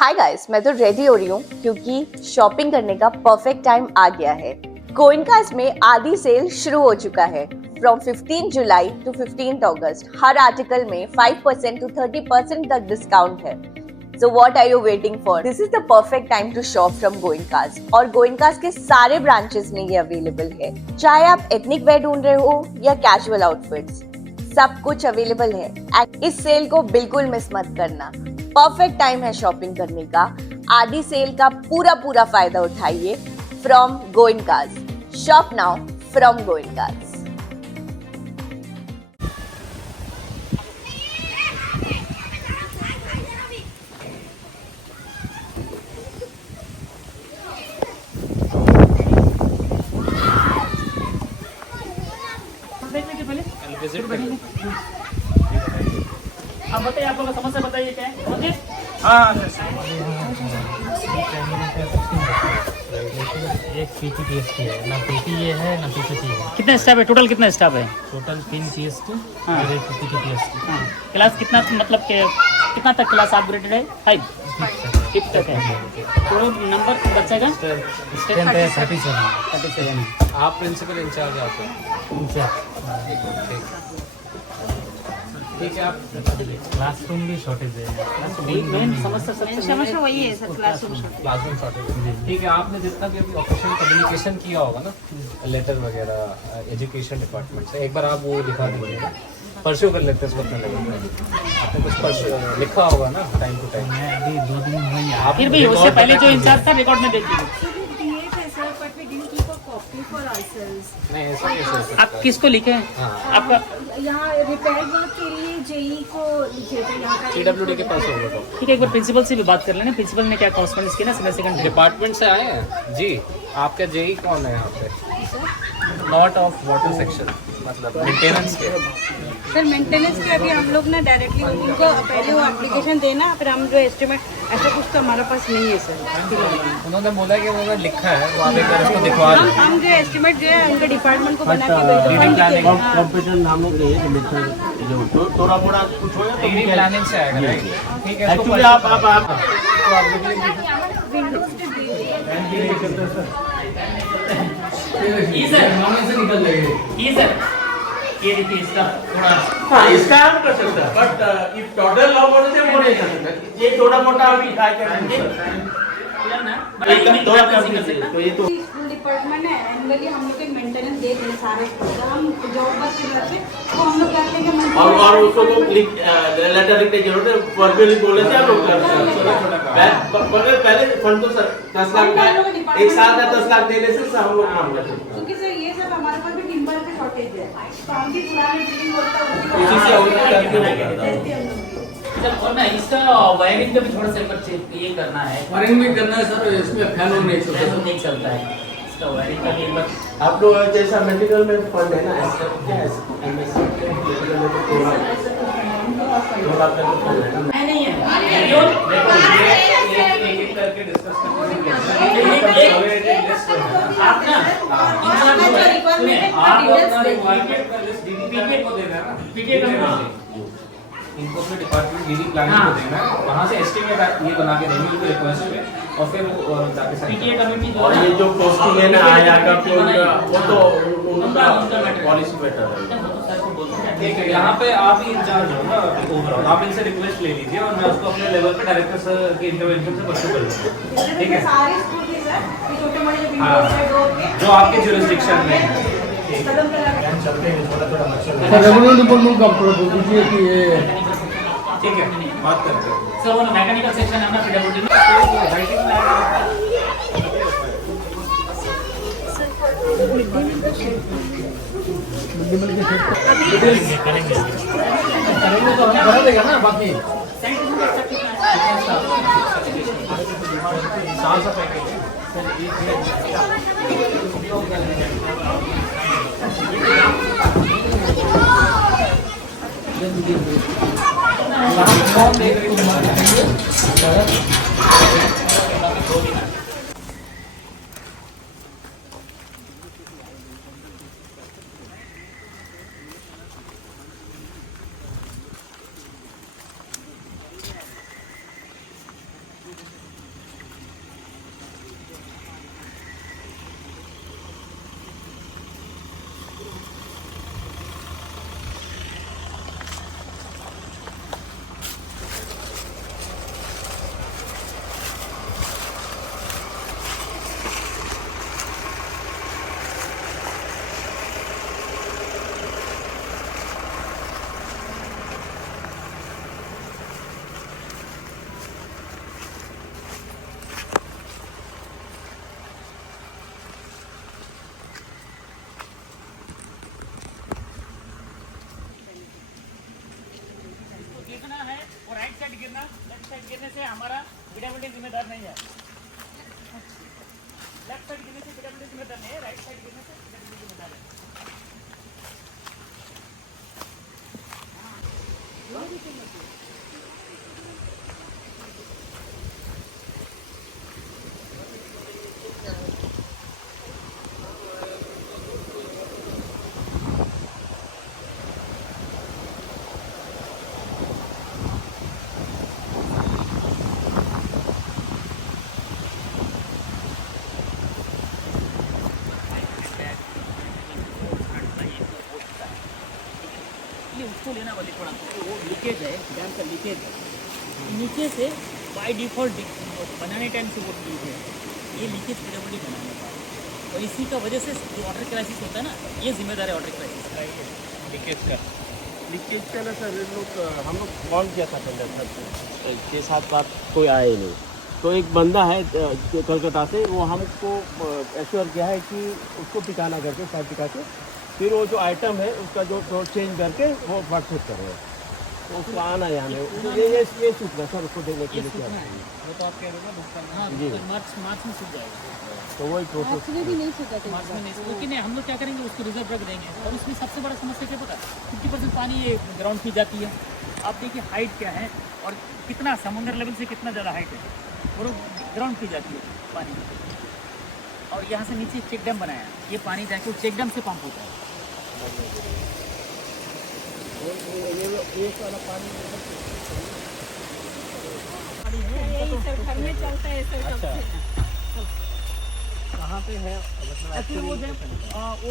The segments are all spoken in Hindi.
हाय गाइस, मैं तो रेडी हो रही हूँ क्योंकि शॉपिंग करने का परफेक्ट टाइम आ गया है। गोइनकास में आधी सेल शुरू हो चुका है। फ्रॉम 15 जुलाई टू 15 अगस्त हर आर्टिकल में 5% to 30% तक डिस्काउंट है। So what are you waiting for? This is the perfect time to shop from Goenkas। और गोइनकास के सारे ब्रांचेस में ये अवेलेबल है। चाहे आप एथनिक वेयर ढूंढ रहे हो या कैजुअल आउटफिट्स, सब कुछ अवेलेबल है। एंड इस सेल को बिल्कुल मिस मत करना। परफेक्ट टाइम है शॉपिंग करने का। आदि सेल का पूरा फायदा उठाइए from Goenkas. Shop now from Goenkas. Visit करिए। आप बताइए, आप लोग समस्या बताइए क्या है समझिए। हाँ एक पीपीटीएसटी है ना, पीटी ये है ना पीपीटी है। कितना स्टाफ है? टोटल कितना स्टाफ है? टोटल 3 पीएसटी हाँ। और एक पीपीटीएसटी। हाँ। क्लास कितना, मतलब के कितना तक क्लास आप ग्रेडेड है? 5 तक है। तो नंबर बच्चे का स्ट्रेंथ है 37। आप प्रिंसिपल इंचार्ज आते हैं? ठीक है। आप क्लासरूम भी शॉर्टेज है। मेन समस्या वही है सर, क्लासरूम क्लासरूम शॉर्टेज। ठीक है, आपने जितना भी अभी ऑफिशियल कम्युनिकेशन किया होगा ना, लेटर वगैरह एजुकेशन डिपार्टमेंट से, एक बार आप वो दिखा दीजिएगा। परस्यू कर लेते हैं इसको अपने लेवल पे। आपने कुछ लिखा होगा ना टाइम टू टाइम। मैं अभी 2 दिन हुए आप फिर भी उससे पहले जो इंचार्ज था रिकॉर्ड में देखिए। नहीं, ऐसा कैसे हो सकता आप है? किसको लिखे हैं? हाँ। आपका यहाँ रिपेयर वर्क के लिए जेई को लिखे थे यहाँ का। PWD के पास होगा तो। ठीक है, एक बार प्रिंसिपल से भी बात कर लेना। प्रिंसिपल ने क्या कॉरेस्पॉन्डेंस की ना सेकंड डिपार्टमेंट से आए हैं जी। आपका जेई कौन है यहाँ पे? नॉट ऑफ वाटर सेक्शन, मतलब मेंटेनेंस के। सर मेंटेनेंस के अभी हम लोग ना डायरेक्टली उनको पहले वो एप्लीकेशन देना, फिर हम जो एस्टिमेट, ऐसा कुछ तो हमारे पास नहीं है सर। उन्होंने बोला कि उन्होंने लिखा है, वो आप एक बार इसको दिखवा दें। हम जो एस्टिमेट जो है उनके डिपार्टमेंट को बना के कॉम्पिटेंट हम लोग जो थोड़ा मोड़ा कुछ हो तो प्लानिंग से आएगा, राइट? ठीक है। एक्चुअली आप ये देखिए इसका थोड़ा हाँ, इसका हम कर सकते हैं, बट इफ टोटल लॉ बोले से वो नहीं कर सकते। ये थोड़ा मोटा अभी ट्राई करेंगे। तो ये तो डिपार्टमेंट है, एनुअली हम लोग एक मेंटेनेंस देते हैं सारे स्कूल का। हम जॉब बस की वजह से तो हम लोग कहते हैं कि और उसको तो लेटर लिखने की जरूरत है। वर्बली बोले थे हम लोग पहले फंड तो सर 10 लाख का, एक साल का 10 लाख देने से हम लोग काम करते हैं। क्योंकि सर ये सब हमारे पास भी टिम्बर का शॉर्टेज है, तो हम भी पुराने बिल्डिंग होता उसी से और करते हैं। और ना इसका वायरिंग का भी थोड़ा सा बच्चे ये करना है। वायरिंग भी करना है सर, इसमें फैन नहीं नहीं चलता है इसका वायरिंग का भी एक बार। आप लोग जैसा मेडिकल में फंड है ना, ऐसा क्या है एमएससी थोड़ा फंड है ना। नहीं है एक करके डिस्कस आप ना मार्केट का लिस्ट डीडीपीके को देना है ना, पीटीए का इनको फिर डिपार्टमेंट डीडी प्लानिंग को देना है, वहाँ से एस्टिमेट ये बना के देंगे उनको रिक्वेस्ट में, और फिर वो जाके साइन पीटीए कमेटी और ये जो पोस्टिंग है ना आया का वो तो उनका पॉलिसी बेटर है। ठीक है। यहाँ पे आप ही इंचार्ज हो ना ओवरऑल, आप इनसे रिक्वेस्ट ले लीजिए और मैं उसको अपने लेवल पे डायरेक्टर सर के इंटरवेंशन से परस्यू कर लूँगा। ठीक है। सारे स्कूल के सर छोटे मोटे जो हाँ, विंडोज है डोर के जो आपके जुरिस्डिक्शन में है। कदम पे लगा रेवेन्यू डिपार्टमेंट का प्रपोजल है कि ये ठीक है, बात करते हैं। सर वो मैकेनिकल सेक्शन है ना पीडब्ल्यूडी में, राइटिंग में आएगा। करेंगे तो हम करा देगा ना बाकी। साल सा पैकेज है कौन देख रही है? गिरना है और राइट साइड गिरना, लेफ्ट साइड गिरने से हमारा पीडब्ल्यूडी जिम्मेदार नहीं है। लेफ्ट साइड गिरने से पीडब्ल्यूडी जिम्मेदार नहीं है, राइट साइड गिरने से पीडब्ल्यूडी जिम्मेदार है। उसको लेना वाले थोड़ा वो लीकेज है, डैम का लीकेज है नीचे से बाय डिफॉल्ट बनाने टाइम से वो लीक है, ये लीकेज पीडब्ल्यूडी बनाने का, और इसी का वजह से जो वाटर क्राइसिस होता है ना, ये जिम्मेदार है वाटर क्राइसिस लीकेज का ना सर, हम लोग कॉल किया था पहले सर, 6-7 बार कोई आया ही नहीं। तो एक बंदा है कलकत्ता से, वो हमको एश्योर किया है कि उसको टिकाना करके शायद टिका के फिर वो जो आइटम है उसका जो चेंज करके वो व्हाट्सएप करो, तो उसको आना यहाँ में ये सूचना सर उसको देने के लिए क्या है। वो तो आप कह रहे हो ना भुगतान, हाँ मार्च में सूख जाएगा, तो वही प्रोसेस भी नहीं सूखा था मार्च में नहीं, क्योंकि नहीं हम लोग क्या करेंगे उसको रिजर्व रख देंगे। और इसमें सबसे बड़ा समस्या क्या पता है, 50% पानी ये ग्राउंड की जाती है। आप देखिए हाइट क्या है और कितना समुद्र लेवल से कितना ज़्यादा हाइट है, और ग्राउंड की जाती है पानी। और यहाँ से नीचे चेक डैम बनाया, ये पानी जाके चेक डैम से पंप होता है। घर में चलता है सर। कहाँ पे है एक्चुअली वो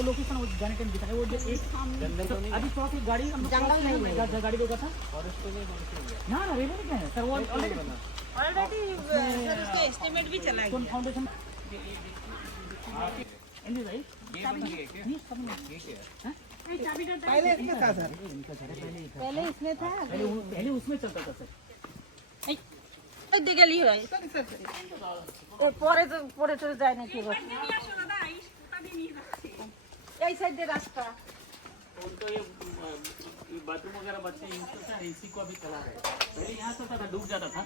लोकेशन वो जाने टाइम दिखा है, वो जो एक अभी थोड़ा सी गाड़ी हम जंगल नहीं है, गाड़ी रोका था ना रेलवे में है सर, वो ऑलरेडी उसका एस्टिमेट भी चला गया। फाउंडेशन पहले इसमें था सर, पहले इसमें था, पहले उसमें चलता था सर। दिखे ली है পরে চলে যায় নাকি এই সাইড দিয়ে রাস্তা। उनको ये बाथरूम वगैरह बच्चे यूज करते हैं, इसी को अभी चला रहे हैं। पहले यहाँ से था डूब जाता था।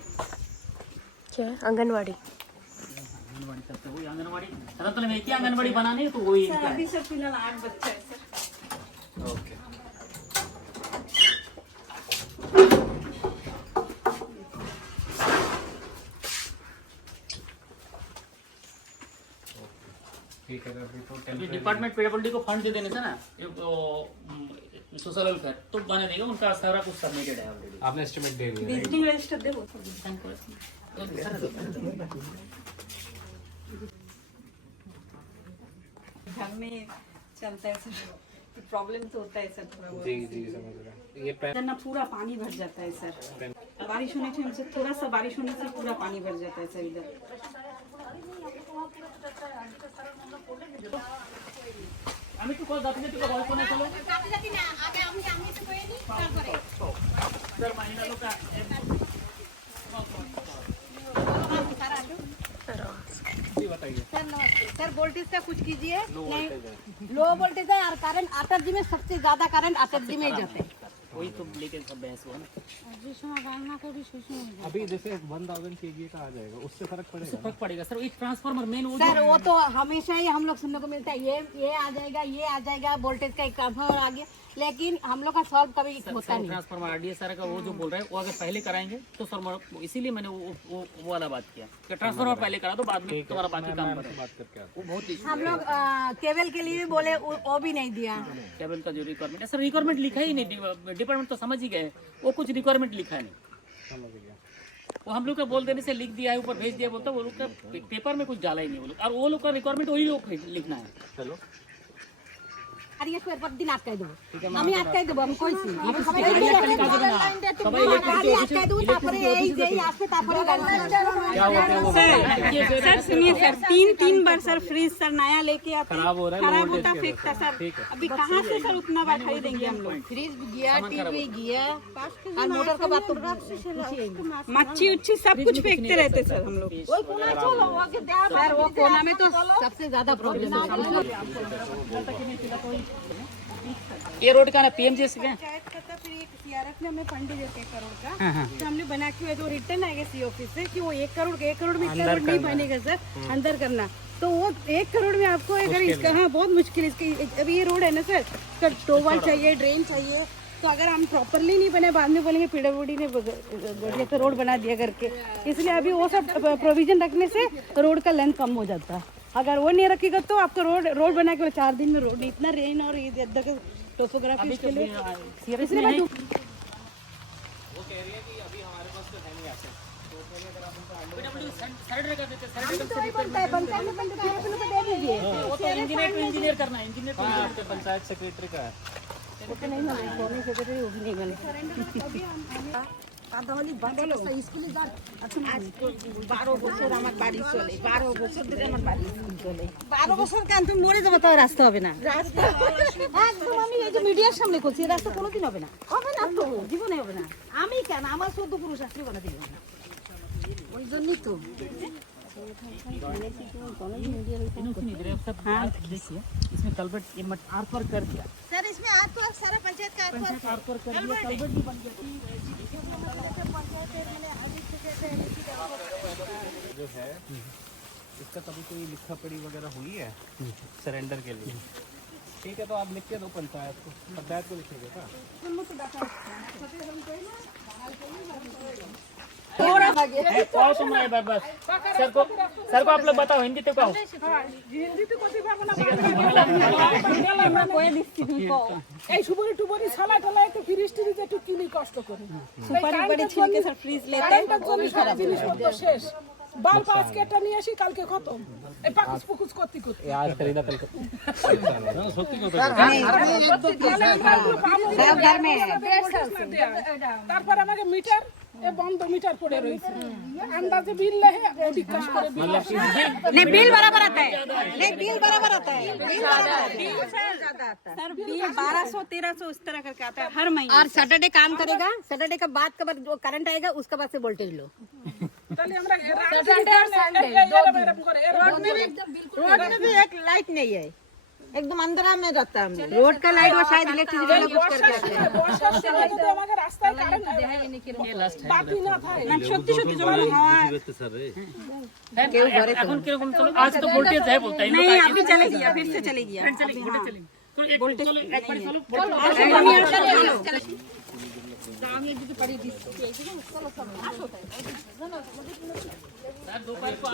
क्या आंगनवाड़ी आंगनवाड़ी करते वही आंगनवाड़ी, मतलब एक ही आंगनवाड़ी बनाने तो वही अभी सब फिलहाल 8 बच्चे हैं सर। ओके ठीक है। अभी डिपार्टमेंट पीडब्ल्यूडी को फंड दे देने से ना, सोशल वेलफेयर तो बने देगा, उनका सारा कुछ सबमिटेड है ऑलरेडी। आपने एस्टिमेट दे दिया विजिटिंग रजिस्टर दे वो घर में चलता है सर, प्रॉब्लम तो होता है सर थोड़ा बहुत। जी जी समझ रहा हूं। ये पैन ना पूरा पानी भर जाता है सर, बारिश होने से थोड़ा सा बारिश होने से पूरा पानी भर जाता है सर इधर। আমি তো কল যাতে যাতে কল কোনে চলো जाती जाती ना आगे हम से कोई नहीं कर करे सर महिला लोग का बताइए। सर नमस्ते सर, वोल्टेज का कुछ कीजिए। लो वोल्टेज है और करंट 8 जी में सबसे ज्यादा करंट 8 जी में ही जाते हैं। वही तो लेकिन सब बहस हुआ ना, अभी जैसे 1000 kg का आ जाएगा, उससे फर्क पड़ेगा। फर्क पड़ेगा सर। एक ट्रांसफार्मर मेन वो सर वो तो हमेशा ही हम लोग सुनने को मिलता है, ये आ जाएगा, ये आ जाएगा, वोल्टेज का एक ट्रांसफार्मर आ गया, लेकिन हम लोग का सॉल्व कभी होता नहीं। ट्रांसफार्मर आरडीएस सर का वो जो बोल रहा है वो अगर पहले कराएंगे तो सर इसीलिए मैंने वो वाला बात किया कि ट्रांसफार्मर पहले करा दो, बाद में तुम्हारा बाकी काम करें। बात करके आता वो बहुत ही हम लोग केबल के लिए भी बोले, वो भी नहीं दिया। केबल का जो रिक्वायरमेंट है सर, रिक्वायरमेंट लिखा ही नहीं, डिपार्टमेंट तो समझ ही गए, वो कुछ रिक्वायरमेंट लिखा नहीं। समझ गया। वो हम लोग का बोल देने से लिख दिया है, ऊपर भेज दिया, बोलता वो लोग का पेपर में कुछ डाला ही नहीं वो लोग, और वो लोग का रिक्वायरमेंट वही लोग लिखना है। चलो হারিয়ে শুয়ে পর দিন আটকাই দেবো আমি আটকাই দেবো আমি কইছি তারপরে এই যে আসে তারপরে सर सुनिए सर 3 बार सर फ्रिज सर नया लेके आते खराब हो रहा है, खराब लोड होता टेस्ट फेंकता सर ठीक है। अभी कहाँ से सर उतना बार खरीदेंगे हम लोग फ्रिज गया टीवी गया और मोटर का बात तो मच्छी उच्छी सब कुछ फेंकते रहते सर हम लोग सर वो कोना में तो सबसे ज्यादा प्रॉब्लम है ये रोड का ना पीएमजीएस का पंचायत का था, फिर एक सीआरएफ ने हमें फंड दिया 1 करोड़ का तो हमने बना के जो रिटर्न आएगा सी ऑफिस से कि वो 1 करोड़ में 1 करोड़ नहीं बनेगा सर अंदर करना तो वो 1 करोड़ में आपको अगर इसका हाँ बहुत मुश्किल इसकी अभी ये रोड है ना सर इसका टोवल चाहिए ड्रेन चाहिए तो अगर हम प्रॉपरली नहीं बने बाद में बोलेंगे पीडब्ल्यूडी ने बढ़िया तो रोड बना दिया करके इसलिए अभी वो सब प्रोविजन रखने से रोड का लेंथ कम हो जाता है अगर वो नहीं रखेगा तो आपको रोड बना के 4 दिन में रोड इतना रेन और इधर का टोपोग्राफी के लिए इसलिए मैं वो कह रही है कि अभी हमारे पास तो है नहीं ऐसे तो पहले अगर आप उनको सरेंडर कर देते वो तो इंजीनियर करना है इंजीनियर आपके पंचायत सेक्रेटरी का है মরে যাবো তাও রাস্তা হবে না একদম আমি এই যে মিডিয়ার সামনে করছি রাস্তা কোনোদিন হবে না তো জীবনে হবে না আমি কেন আমার 14 পুরুষ আসলে বানাতে হবে না ওই জন্যই তো हाँ देखिए इसमें कलबट ये मट आर पर कर दिया सर इसमें आज तो सारा पंचायत का आर पर कर दिया कलबट भी बन गया जो है इसका कभी कोई लिखा पढ़ी वगैरह हुई है सरेंडर के लिए ठीक है तो आप लिख के दो पंचायत को लिखेंगे क्या बस सर को आप लोग बताओ हिंदी तो कहो এই সুবরি টুবরি ছালা টালা একটু ফ্রিজ টিরিজ একটু কিনি কষ্ট করি सुपारी बड़ी छील के सर फ्रीज लेते हैं वो भी खराब हो জিনিসপত্র শেষ বাল পাঁচ কেটা নিয়ে আসি কালকে খতম এই পাকুস পুকুস করতে করতে आज खरीदा कल তারপর আমাকে মিটার এ বন্ধ মিটার পড়ে রয়েছে আন্দাজে বিল লেহে বিকাশ করে বিল नहीं बिल बराबर आता है नहीं बिल बराबर आता है सर बिल 1200 1300 उस तरह करके आता है हर महीने और सैटरडे काम करेगा सैटरडे का बाद का जो करंट आएगा उसके बाद से वोल्टेज लो তাহলে আমরা सैटरडे और संडे रोड में भी एक लाइट नहीं है एकदम अंधेरा में रहता है रोड का लाइट वो शायद इलेक्ट्रिसिटी वाला कुछ करके आता है বর্ষার সময় যদি আমাকে রাস্তায় কারেন্ট বাতি না থাকে সত্যি সত্যি যখন হাওয়া এখন কিরকম চলো आज तो वोल्टेज है बोलता है नहीं अभी चले गया फिर से चले गया चलेगी वोल्टेज चलेगी तो एक बार चलो दोपहर को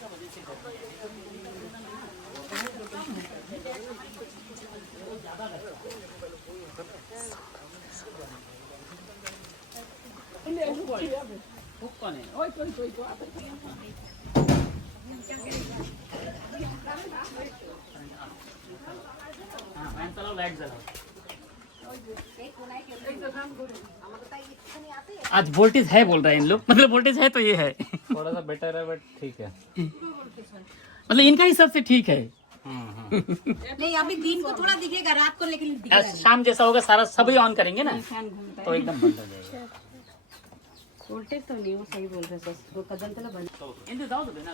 कौन है हाँ फैन चलाओ लाइट जलाओ आज वोल्टेज है बोल रहे हैं इन लोग मतलब वोल्टेज है तो ये है थोड़ा सा बेटर है बट ठीक है मतलब इनका हिसाब से ठीक है नहीं अभी दिन को थोड़ा दिखेगा रात को लेकिन शाम जैसा होगा सारा सभी ऑन करेंगे ना तो एकदम बंद हो जाएगा वोल्टेज तो नहीं वो सही बोल रहे सर वो कदम तला बंद इनसे जाओ तो देना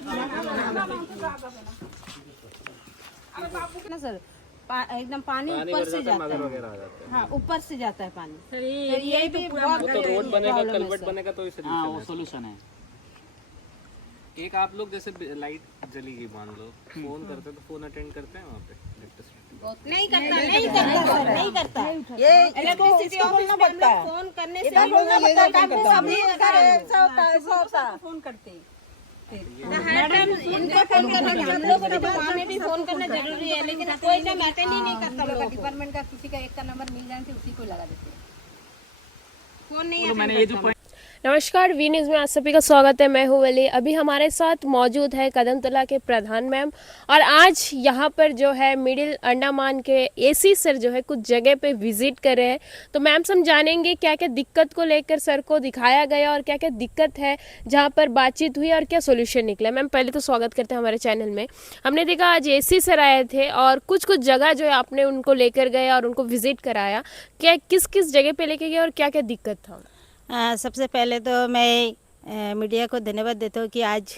ना सर एकदम पानी ऊपर से जाता है हाँ ऊपर से जाता है पानी ये भी बहुत तो रोड बनेगा कलबट बनेगा तो इसे हाँ वो सोल्यूशन है एक आप लोग जैसे लाइट जली गई मान लो फोन करते तो फोन अटेंड करते हैं वहाँ पे नहीं करता सर नहीं करता ये इलेक्ट्रिसिटी ऑफिस में बोलना फोन करने से बोलना पड़ता है सभी ऐसा होता फोन करते हैं मैडम इनको फोन करना हम लोग को वहाँ में भी फोन करना जरूरी है लेकिन कोई टाइम अटेंड ही नहीं करता लोग डिपार्टमेंट का किसी का एक का नंबर मिल जाने से उसी को लगा देते फोन नहीं मैंने ये जो नमस्कार, वी न्यूज़ में आप सभी का स्वागत है। मैं हूँ वली। अभी हमारे साथ मौजूद है कदमतला के प्रधान मैम, और आज यहाँ पर जो है मिडिल अंडमान के एसी सर जो है कुछ जगह पे विजिट कर रहे हैं। तो मैम से हम जानेंगे क्या क्या दिक्कत को लेकर सर को दिखाया गया और क्या क्या दिक्कत है, जहाँ पर बातचीत हुई और क्या सोल्यूशन निकला। मैम पहले तो स्वागत करते हैं हमारे चैनल में। हमने देखा आज एसी सर आए थे और कुछ कुछ जगह जो है आपने उनको लेकर गए और उनको विजिट कराया। क्या किस किस जगह पे लेके गए और क्या क्या दिक्कत था? सबसे पहले तो मैं मीडिया को धन्यवाद देता हूँ कि आज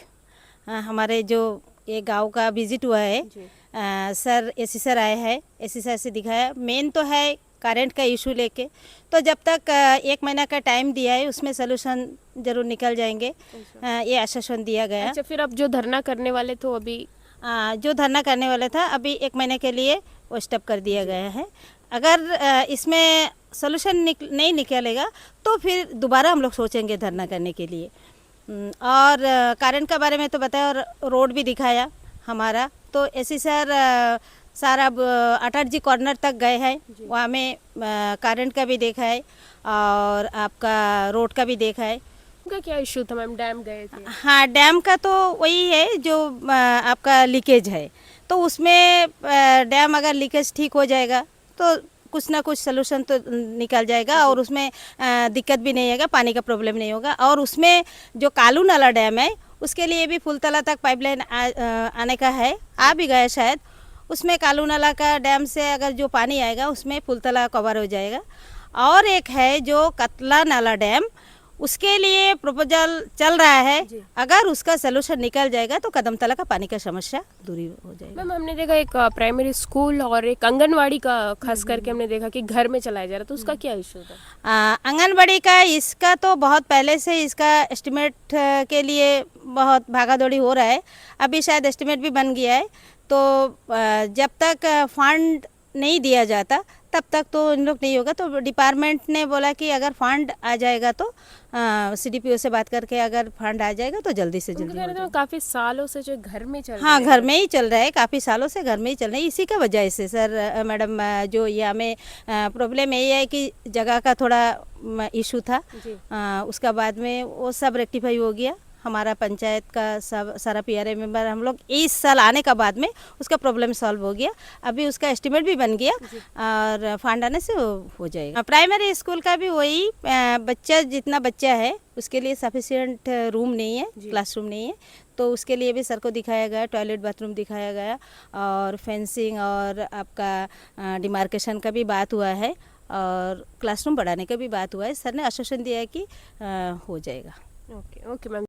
हमारे जो ये गांव का विजिट हुआ है। सर एसी सर आए हैं, एसी सर से दिखाया। मेन तो है करंट का इशू लेके, तो जब तक 1 महीना का टाइम दिया है उसमें सोल्यूशन जरूर निकल जाएंगे, ये आश्वासन दिया गया। अच्छा, फिर अब जो धरना करने वाले तो अभी जो धरना करने वाला था अभी 1 महीने के लिए वो स्टॉप कर दिया गया है। अगर इसमें सोल्यूशन नहीं निकलेगा तो फिर दोबारा हम लोग सोचेंगे धरना करने के लिए। और करंट के बारे में तो बताया और रोड भी दिखाया हमारा। तो ऐसे सर सारा अटल जी कॉर्नर तक गए हैं, वहाँ में करंट का भी देखा है और आपका रोड का भी देखा है। उनका क्या इशू था मैम? डैम गए थे? हाँ, डैम का तो वही है जो आपका लीकेज है। तो उसमें डैम अगर लीकेज ठीक हो जाएगा तो कुछ ना कुछ सोल्यूशन तो निकल जाएगा और उसमें दिक्कत भी नहीं आएगा, पानी का प्रॉब्लम नहीं होगा। और उसमें जो कालू नाला डैम है उसके लिए भी फुलतला तक पाइपलाइन आने का है, आ भी गया शायद। उसमें कालू नाला का डैम से अगर जो पानी आएगा उसमें फुलतला कवर हो जाएगा। और एक है जो कतला नाला डैम, उसके लिए प्रपोजल चल रहा है। अगर उसका सोल्यूशन निकल जाएगा तो कदमतला का पानी का समस्या दूरी हो जाएगा। मैम हमने देखा एक प्राइमरी स्कूल और एक आंगनवाड़ी का खास करके हमने देखा कि घर में चलाया जा रहा, तो उसका क्या इशू था? आंगनबाड़ी का इसका तो बहुत पहले से इसका एस्टिमेट के लिए बहुत भागादौड़ी हो रहा है। अभी शायद एस्टिमेट भी बन गया है। तो जब तक फंड नहीं दिया जाता तब तक तो इन लोग नहीं होगा। तो डिपार्टमेंट ने बोला कि अगर फंड आ जाएगा तो CDPO से बात करके अगर फंड आ जाएगा तो जल्दी से जल्दी हो जाएगा। काफी सालों से जो घर में चल हाँ, घर में ही चल रहा है, काफ़ी सालों से घर में ही चल रहा है। इसी का वजह से सर मैडम जो ये हमें प्रॉब्लम यही है कि जगह का थोड़ा इशू था। उसका बाद में वो सब रेक्टिफाई हो गया। हमारा पंचायत का सब सारा PRA मेंबर हम लोग इस साल आने का बाद में उसका प्रॉब्लम सॉल्व हो गया। अभी उसका एस्टिमेट भी बन गया और फंड आने से हो जाएगा। प्राइमरी स्कूल का भी वही बच्चा जितना बच्चा है उसके लिए सफिशिएंट रूम नहीं है, क्लासरूम नहीं है। तो उसके लिए भी सर को दिखाया गया, टॉयलेट बाथरूम दिखाया गया और फेंसिंग और आपका डिमार्केशन का भी बात हुआ है और क्लासरूम बढ़ाने का भी बात हुआ है। सर ने आश्वासन दिया है कि हो जाएगा। Okay ma'am.